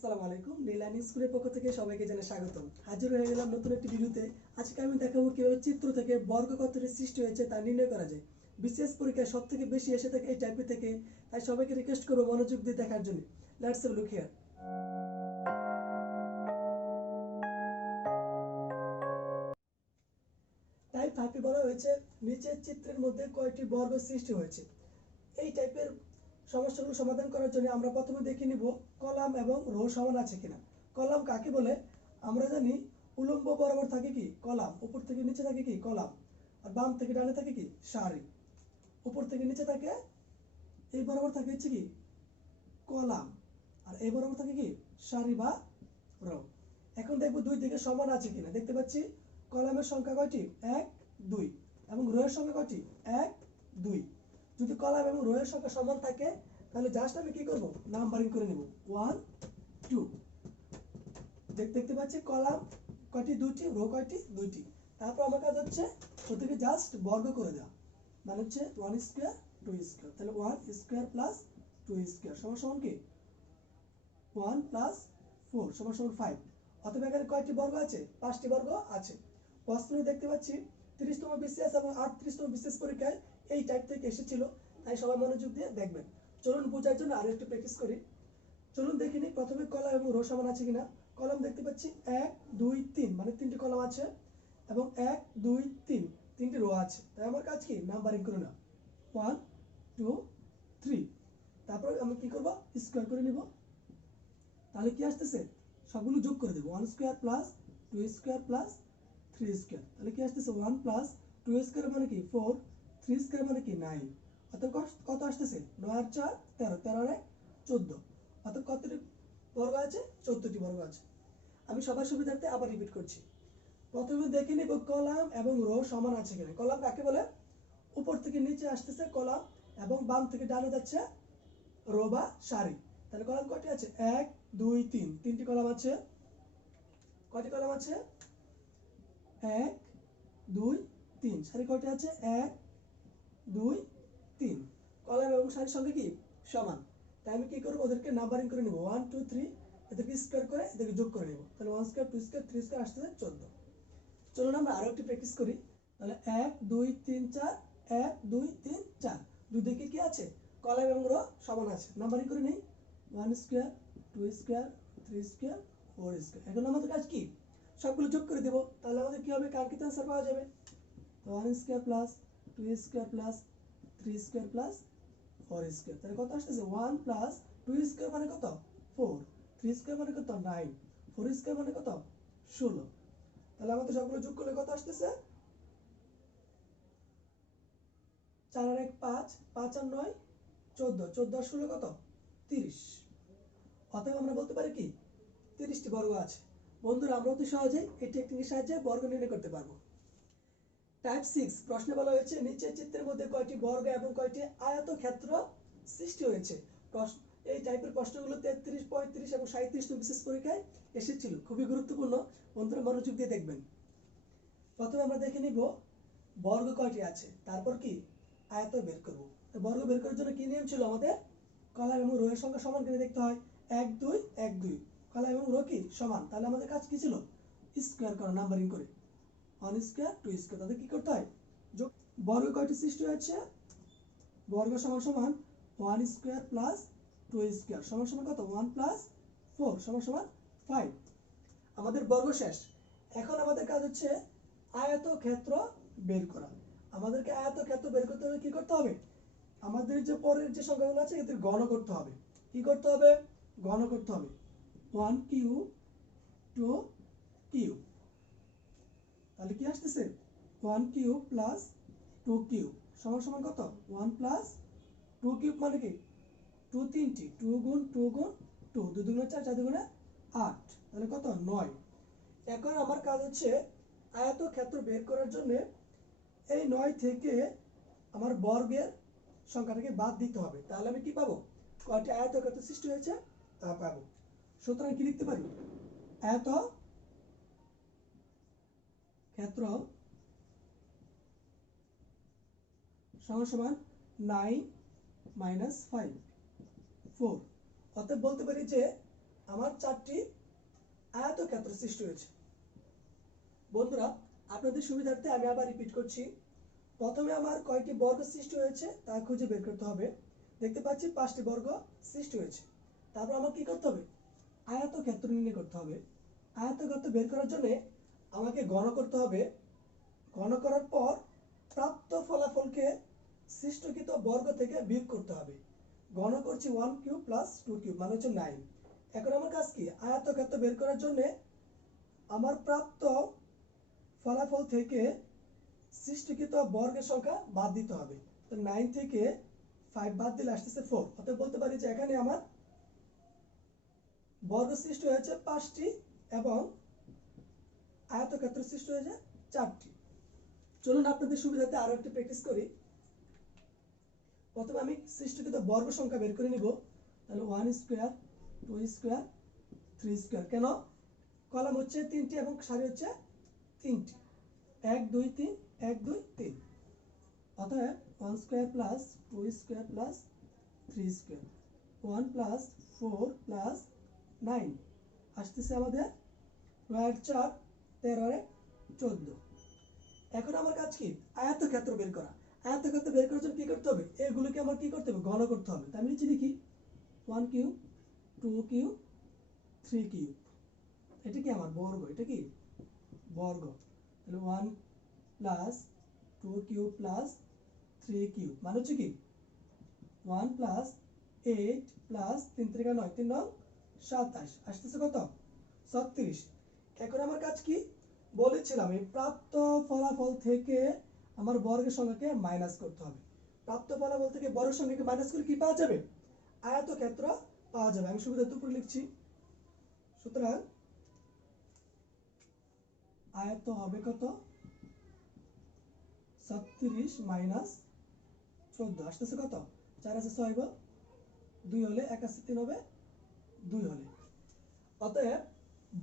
আসসালামু আলাইকুম। নীলানি স্কুলের পক্ষ থেকে সবাইকে জানাই স্বাগতম। হাজির হয়ে গেলাম নতুন একটি ভিডিওতে। আজকে আমি দেখাবো কিভাবে চিত্র থেকে বর্গ কতটি সৃষ্টি হয়েছে তা নির্ণয় করা যায়। বিশেষ পরীক্ষায় সবথেকে বেশি এসে থাকে এই টাইপের থেকে, তাই সবাইকে রিকোয়েস্ট করবো মনোযোগ দিয়ে দেখার জন্য। Let's have look here. Type 5 বলা হয়েছে নিচের চিত্রের মধ্যে কয়টি বর্গ সৃষ্টি হয়েছে। এই টাইপের সমস্যাগুলো সমাধান করার জন্য আমরা প্রথমে দেখে নিব কলাম এবং রো সমান আছে কিনা। কলাম কাকে বলে? আমরা জানি উলম্ব বরাবর থাকে কি কলাম, উপর থেকে নিচে থাকে কি কলাম, আর বাম থেকে ডানে থাকে কি সারি। উপর থেকে নিচে থাকে এই বরাবর থাকে হচ্ছে কি কলাম, আর এই বরাবর থাকে কি সারি বা রো। এখন দেখবো দুই দিকে সমান আছে কিনা। দেখতে পাচ্ছি কলামের সংখ্যা কয়টি? 1 2 এবং রো এর সংখ্যা কয়টি? 1 2। যদি কলাম এবং রো এর সংখ্যা সমান থাকে তাহলে জাস্ট আমি কি করব? নাম্বারিং করে নেব 1 2। দেখতে পাচ্ছি কলাম কয়টি? দুইটি, রো কয়টি? দুইটি। তারপর আমার কাজ হচ্ছে প্রত্যেককে জাস্ট বর্গ করে দেওয়া, মানে হচ্ছে 1 স্কয়ার 2 স্কয়ার। তাহলে 1 স্কয়ার প্লাস 2 স্কয়ার সমান সমান কি 1 প্লাস 4 সমান সমান 5। অতএব এখানে কয়টি বর্গ আছে? 5টি বর্গ আছে। প্রশ্নে দেখতে পাচ্ছি 30তম বিসিএস এবং 38তম বিসিএস পরীক্ষায় এই টাইপ থেকে এসেছিল, তাই সবাই মনোযোগ দিয়ে দেখবেন। চলুন বোঝার জন্য আরো একটু প্র্যাকটিস করি। চলুন দেখে নিই প্রথমে কলাম এবং রো সমান আছে কিনা। কলাম দেখতে পাচ্ছি 1 2 3, মানে 3টি কলাম আছে, এবং 1 2 3 3টি রো আছে। তাই আমার কাজ কি নাম্বারিং করে নাও 1 2 3। তারপর আমি কি করব? স্কয়ার করে নিব। তাহলে কি আসতেছে? সবগুলো যোগ করে দেব 1 square plus 2 square plus 3 square. তাহলে কি আসতেছে? 1 প্লাস 2 স্কয়ার মানে কি 4, 3 স্কয়ার মানে কি 9। অতএব কত আসতেছে? 9 আর 4 13, 13 আর 14। অতএব কতটি বর্গ আছে? 14টি বর্গ আছে। আমি সবার সুবিধার্থে আবার রিপিট করছি। প্রথমে দেখে নিব কলাম এবং রো সমান আছে কিনা। কলাম কাকে বলে? উপর থেকে নিচে আসতেছে কলাম এবং বাম থেকে ডানে যাচ্ছে রো বা সারি। তাহলে কলাম কয়টি আছে? 1 2 3, 3টি কলাম আছে। কয়টি কলাম আছে? 1 2 3। সারি কয়টি আছে? 1 2 3। কলাম এবং সারির সঙ্গে কি সমান, তাই আমি কি করব? ওদেরকে নাম্বারিং করে নিব 1 2 3, এদেরকে স্কয়ার করে এদেরকে যোগ করে নিব। তাহলে 1 স্কয়ার 2 স্কয়ার 3 স্কয়ার আসতেছে 14। চলুন আমরা আরো একটু প্র্যাকটিস করি। তাহলে 1 2 3 4, 1 2 3 4। দুই দিকে কি আছে? কলাম এবং রো সমান আছে। নাম্বারিং করে নেই 1 স্কয়ার 2 স্কয়ার 3 স্কয়ার 4 স্কয়ার। এখন আমাদের কাজ কি? সবগুলো যোগ করে দেব। তাহলে আমাদের কি হবে? কাঙ্ক্ষিত आंसर পাওয়া যাবে। তো 1 square plus 2 square plus 3 square plus 4 square. তাহলে কত আসছে? 1 প্লাস 2 স্কয়ার মানে কত? 4, 3 স্কয়ার মানে কত? 9, 4 স্কয়ার মানে কত? 16। তাহলে আমাদের সবগুলো যোগ করলে কত আসতেছে? 4 আর 1 5, 5 আর 9 14, 14 আর 16 কত? 30। অতএব আমরা বলতে পারি কি 30টি বর্গ আছে। বন্ধুরা, আমরা অতি সহজেই এই টেকনিকের সাহায্যে বর্গ নির্ণয় করতে পারবো। টাইপ 6 প্রশ্নে বলা হয়েছে নিচের চিত্রের মধ্যে কয়টি বর্গ এবং কয়টি আয়তক্ষেত্র সৃষ্টি হয়েছে। এই টাইপের প্রশ্নগুলো 33 35 এবং 37 বিশেষ পরীক্ষায় এসেছিল। খুবই গুরুত্বপূর্ণ, বন্ধুরা মনোযোগ দিয়ে দেখবেন। প্রথমে আমরা দেখে নিব বর্গ কয়টি আছে, তারপর কি আয়ত বের করব। বর্গ বের করার জন্য কি নিয়ম ছিল আমাদের? কলাম এবং রো এর সংখ্যা সমান করে দেখতে হয়। 1 2 1 2, কলাম এবং রো কি সমান। তাহলে আমাদের কাজ কি ছিল? স্কয়ার করা, নাম্বারিং করে 1 স্কয়ার 2 স্কয়ার। তাদের কি করতে হয়? যোগ। বর্গ কয়টি সৃষ্টি হয়েছে? বর্গ সমান সমান 1 স্কয়ার প্লাস 2 স্কয়ার সমান সমান কত? 1 প্লাস 4 সমান সমান 5। আমাদের বর্গ শেষ। এখন আমাদের কাজ হচ্ছে আয়তক্ষেত্র বের করা। আমাদেরকে আয়তক্ষেত্র বের করতে হলে কি করতে হবে? আমাদের যে পরের যে সংখ্যাগুলো আছে এদের গণ করতে হবে। কি করতে হবে? গণ করতে হবে। 1 কিউব 2 কিউব। তাহলে কি আসতেছে? 1 কিউব প্লাস 2 কিউব সমান সমান কত? 1 প্লাস 2 কিউব মানে কি 2 3টি, 2 গুণ 2 গুণ 2, 2 দুগুণে 4, 4 দুগুণে 8। তাহলে কত? 9। এখন আমার কাজ হচ্ছে আয়তক্ষেত্র বের করার জন্য এই 9 থেকে আমার বর্গের সংখ্যাটাকে বাদ দিতে হবে। তাহলে আমি কি পাবো? কয়টি আয়তক্ষেত্র সৃষ্টি হয়েছে তা পাবো। সুতরাং কি লিখতে পারি? আয়তক্ষেত্র সমান সমান 9 - 5 4। অতএব বলতে পারি যে আমার 4টি আয়তক্ষেত্র সৃষ্টি হয়েছে। বন্ধুরা, আপনাদের সুবিধার্থে আমি আবার রিপিট করছি। প্রথমে আমার কয়টি বর্গ সৃষ্টি হয়েছে তা খুঁজে বের করতে হবে। দেখতে পাচ্ছি 5টি বর্গ সৃষ্টি হয়েছে। তারপর আমার কি করতে হবে? আয়তক্ষেত্র নির্ণয় করতে হবে। আয়তক্ষেত্র বের করার জন্য আমাকে গণ করতে হবে। গণ করার পর প্রাপ্ত ফলাফলকে সৃষ্টকৃত বর্গ থেকে বিয়োগ করতে হবে। গণ করছি 1 কিউব প্লাস 2 কিউব মানে হচ্ছে 9। এখন আমার কাজ কি? আয়তক্ষেত্র বের করার জন্য আমার প্রাপ্ত ফলাফল থেকে সৃষ্টকৃত বর্গের সংখ্যা বাদ দিতে হবে। তো 9 থেকে 5 বাদ দিলে আসতেছে 4। অতএব বলতে পারি যে এখানে আমার বর্গ সৃষ্টি হয়েছে 5টি এবং আয়তক্ষেত্র সৃষ্টি হয়েছে 4টি। চলুন আপনাদের সুবিধাতে আরো একটু প্র্যাকটিস করি। প্রথমে আমি সৃষ্টকৃত বর্গ সংখ্যা বের করে নিব। তাহলে 1 স্কয়ার, 2 স্কয়ার, 3 স্কয়ার। কেন? কলাম হচ্ছে 3টি এবং সারি হচ্ছে 3টি। 1 2 3 1 2 3। অতএব 1 square plus 2 square plus 3 square 1 plus 4 plus 9 আসতেছে আমাদের 9 4 13 14। এখন আমার কাজ কি? আয়তক্ষেত্র বের করা। আয়তক্ষেত্র বের করার জন্য কি করতে হবে? এগুলোকে আমার কি করতে হবে? গণ করতে হবে। তাই আমি নিচে লিখি 1 কিউব 2 কিউব 3 কিউব। এটা কি আমার বর্গ? এটা কি বর্গ? তাহলে 1 প্লাস 2 কিউব প্লাস 3 কিউব মানে হচ্ছে কি 1 প্লাস 8 প্লাস 3 3 9 3 9 27 আসতেছে কত? 36। এখন আমার কাজ কি? বলেছিলাম এই প্রাপ্ত ফলাফল থেকে আমার বর্গের সংখ্যাকে মাইনাস করতে হবে। প্রাপ্ত ফলাফল থেকে বর্গের সংখ্যাকে মাইনাস করে কি পাওয়া যাবে? আয়তক্ষেত্র পাওয়া যাবে। আমি সুবিধার্থে উপরে লিখছি। সুতরাং আয়ত হবে কত? 36 মাইনাস 14 আসতেছে কত? 4 আছে 6 হবে 2 হলে 1 আছে 3 হবে 2 হলে। অতএব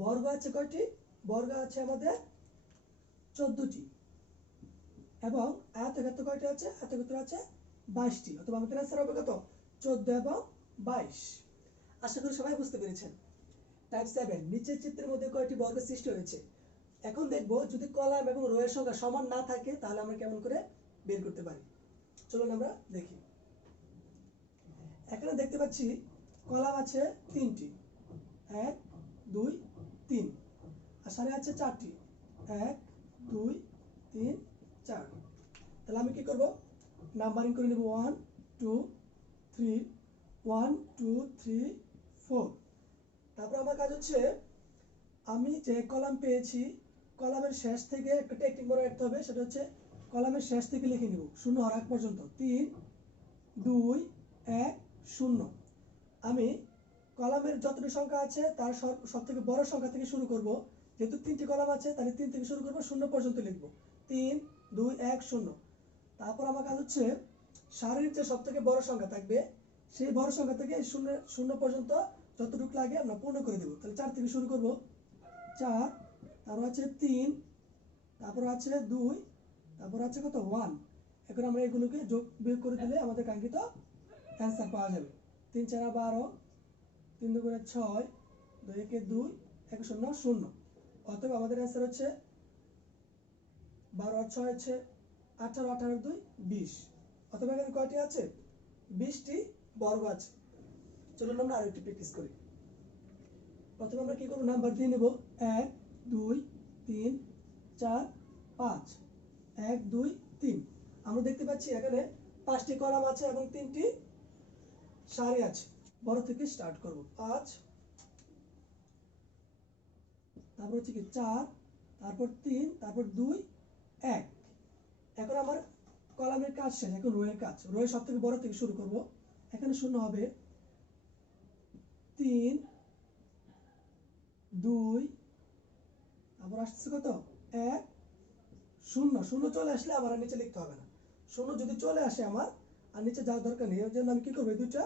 বর্গ আছে কয়টি? বর্গ আছে আমাদের 14টি এবং আয়তক্ষেত্র কয়টি আছে? আয়তক্ষেত্র আছে 22টি। অথবা আমাদের आंसर হবে কত? 14 এবং 22। আশা করি সবাই বুঝতে পেরেছেন। টাইপ 7 নিচের চিত্রের মধ্যে কয়টি বর্গ সৃষ্টি হয়েছে? এখন দেখব যদি কলাম এবং রো এর সংখ্যা সমান না থাকে তাহলে আমরা কেমন করে বের করতে পারি। চলুন আমরা দেখি। এখানে দেখতে পাচ্ছি কলাম আছে 3টি 1 2 3 আর সারি আছে 4টি 1 2 3 4। তাহলে আমি কি করব? নাম্বারিং করে নেব 1 2 3 1 2 3 4। তারপর আমার কাজ হচ্ছে আমি যে কলাম পেয়েছি কলামের শেষ থেকে একটা টেকনিক মনে রাখতে হবে। সেটা হচ্ছে কলামের শেষ থেকে লিখে নিব 0 হওয়ার আগ পর্যন্ত 3 2 1 0। আমি কলামের যতটি সংখ্যা আছে তার সবথেকে বড় সংখ্যা থেকে শুরু করব। যেহেতু 3টি কলাম আছে তাহলে 3 থেকে শুরু করব 0 পর্যন্ত লিখব 3 2 1 0। তারপর আমার কাজ হচ্ছে সারির যে সবথেকে বড় সংখ্যা থাকবে সেই বড় সংখ্যা থেকে 0 পর্যন্ত যতটুকু লাগে আমরা পূর্ণ করে দেব। তাহলে 4 থেকে শুরু করব 4, তারপর আছে 3, তারপর আছে 2, তারপর আছে কত 1। এখন আমরা এগুলোকে যোগ বিয়োগ করে দিলে আমাদের কাঙ্ক্ষিত অ্যান্সার পাওয়া যাবে। 3 4 12, 3 2 6, 2 1 2, 1 0 0। অতএব আমাদের অ্যান্সার হচ্ছে 12 আর 6 হচ্ছে 18 18 2 20। অতএব এখানে কয়টি আছে? 20টি বর্গ আছে। চলুন আমরা আরেকটু প্র্যাকটিস করি। প্রথমে আমরা কি করব? নাম্বার দিয়ে নেব 1 2 3 4 5 1 2 3। আমরা দেখতে পাচ্ছি এখানে 5টি কলাম আছে এবং 3টি সারি আছে। বড় থেকে স্টার্ট করব 5, তারপর হচ্ছে কি 4, তারপর 3, তারপর 2 1। এখন আমার কলামের কাজ শেষ। এখন রো এর কাজ। রো এর সবথেকে বড় থেকে শুরু করব। এখানে 0 হবে 3 2, তারপর আসছে কত 1 0। 0 চলে আসলে আমার আর নিচে লিখতে হবে না। 0 যদি চলে আসে আমার আর নিচে যাওয়ার দরকার নেই। এর জন্য আমি কি করব? এই দুইটা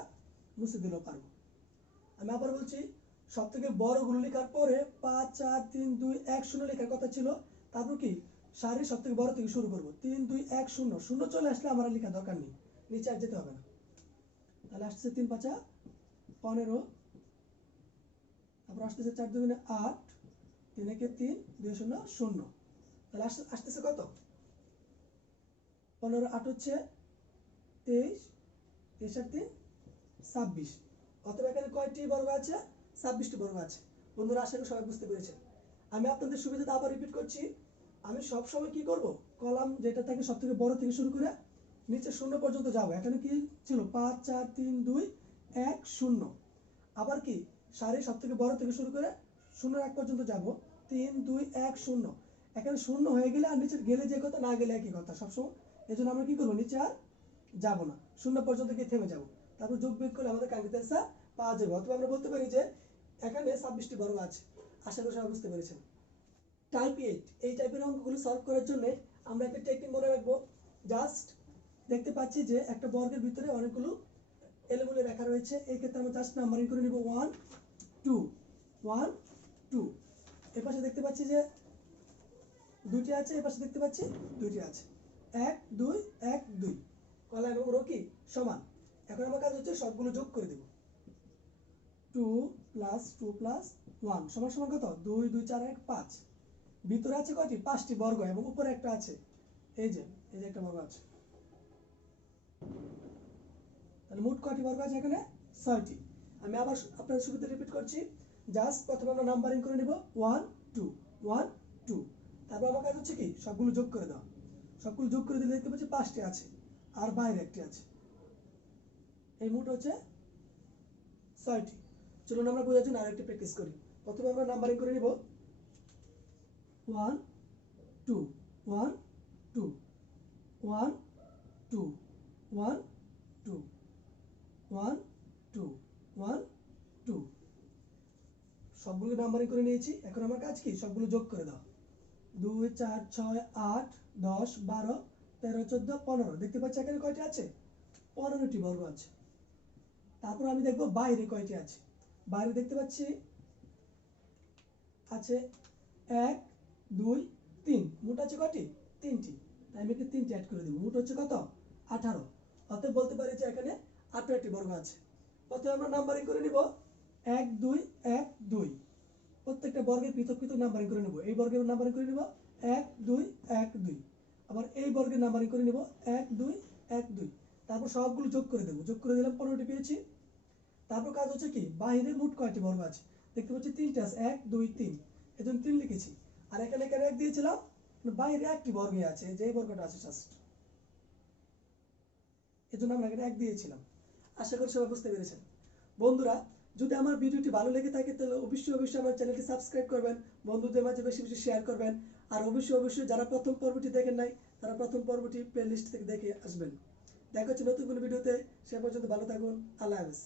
মুছে দিলেও পারবো। আমি আবার বলছি সবথেকে বড়গুলো লেখার পরে 5 4 3 2 1 0 লেখার কথা ছিল। তারপর কি সারি সবথেকে বড় থেকে শুরু করব 3 2 1 0। 0 চলে আসলে আমার আর লেখার দরকার নেই, নিচে আর যেতে হবে না। তাহলে আসছে 3 5 15, তারপর আসতেছে 4 2 8, 3 একে 3, 2 0 0। তাহলে আসতেছে কত? 15 8 হচ্ছে 23, 23 আর 3 26। অতএব এখানে কয়টি বর্গ আছে? 26টি বর্গ আছে। বন্ধুরা, আশা করি সবাই বুঝতে পেরেছেন। আমি আপনাদের সুবিধাতে আবার রিপিট করছি। আমি সব সময় কি করব, কলাম যেটা থাকে সবথেকে বড় থেকে শুরু করে নিচে 0 পর্যন্ত যাব। এখানে কি ছিল? 5 4 3 2 1 0। আবার কি সারি সবথেকে বড় থেকে শুরু করে 0 1 পর্যন্ত যাব। 3 2 1 0। এখানে 0 হয়ে গেলে আর নিচে গেলে যে কথা, না গেলে একই কথা সবসময়। এজন্য আমরা কি করব, নিচে আর যাব না, 0 পর্যন্ত গিয়ে থেমে যাব। তারপর যোগ বিয়োগ করলে আমাদের কাঙ্ক্ষিত অ্যান্সার পাওয়া যাবে। অথবা আমরা বলতে পারি যে এখানে 26টি বর্গ আছে। আশা করি সবাই বুঝতে পেরেছেন। টাইপ 8 এই টাইপের অঙ্কগুলো সলভ করার জন্য আমরা একটা টেকনিক মনে রাখবো। জাস্ট দেখতে পাচ্ছি যে একটা বর্গের ভিতরে অনেকগুলো এলোমেলো রেখা রয়েছে। এই ক্ষেত্রে আমরা জাস্ট নাম্বারিং করে নিব 1 2 1 2। এর পাশে দেখতে পাচ্ছি যে দুইটি আছে, এর পাশে দেখতে পাচ্ছি দুইটি আছে। 1 2 1 2। কলাম এবং রো কি সমান। এখন আমার কাজ হচ্ছে সবগুলো যোগ করে দেব। 2 প্লাস 2 প্লাস 1 সমান সমান কত? 2 2 4 1 5। ভিতরে আছে কয়টি? 5টি বর্গ এবং উপরে একটা আছে। এই যে একটা বর্গ আছে। তাহলে মোট কয়টি বর্গ আছে এখানে? 6টি। আমি আবার আপনাদের সুবিধা রিপিট করছি। জাস্ট প্রথমে আমরা নাম্বারিং করে নিব 1 2 1 2। তারপর আমার কাজ হচ্ছে কি সবগুলো যোগ করে দাও। সবগুলো যোগ করে দিলে দেখতে পাচ্ছি 5টি আছে আর বাইরে একটি আছে। এই মোট হচ্ছে 6টি। চলুন আমরা বোঝার জন্য আরেকটি প্র্যাকটিস করি। প্রথমে আমরা নাম্বারিং করে নিব 1 2 1 2 1 2 1 2 1 2 1 2। সবগুলো নাম্বারিং করে নিয়েছি। এখন আমার কাজ কি সবগুলো যোগ করে দাও। 2 4 6 8 10 12 13 14 15। দেখতে পাচ্ছি এখানে কয়টি আছে? 15টি বর্গ আছে। তারপর আমি দেখব বাইরে কয়টি আছে। বাইরে দেখতে পাচ্ছি আছে 1 2 3। মোট আছে কয়টি? 3টি। তাই আমি একে 3টি অ্যাড করে দেব। মোট হচ্ছে কত? 18। অতএব বলতে পারি যে এখানে 18টি বর্গ আছে। অতএব আমরা নাম্বারিং করে নিব 1 2 1 2। প্রত্যেকটা বর্গের পৃথক পৃথক নাম্বারিং করে নেব। এই বর্গের নাম্বারিং করে নেব 1 2 1 2। আবার এই বর্গের নাম্বারিং করে নেব 1 2 1 2। তারপর সবগুলো যোগ করে দেব। যোগ করে দিলাম 15টি পেয়েছি। তারপর কাজ হচ্ছে কি বাইরে মোট কয়টি বর্গ আছে? দেখতে পাচ্ছি 3টি আছে। 1 2 3। এজন্য 3 লিখেছি। আর এখানে 1 দিয়েছিলাম, বাইরে একটি বর্গই আছে, যে বর্গটা আছে জাস্ট, এজন্য আমরা এখানে 1 দিয়েছিলাম। আশা করি সবাই বুঝতে পেরেছেন। বন্ধুরা, যদি আমার ভিডিওটি ভালো লেগে থাকে তাহলে অবশ্যই আমার চ্যানেলটি সাবস্ক্রাইব করবেন, বন্ধুদের মাঝে বেশি বেশি শেয়ার করবেন। আর অবশ্যই যারা প্রথম পর্বটি দেখেন নাই তারা প্রথম পর্বটি প্লেলিস্ট থেকে দেখে আসবেন। দেখা হচ্ছে নতুন কোনো ভিডিওতে। সে পর্যন্ত ভালো থাকুন। আল্লাহ হাফেজ।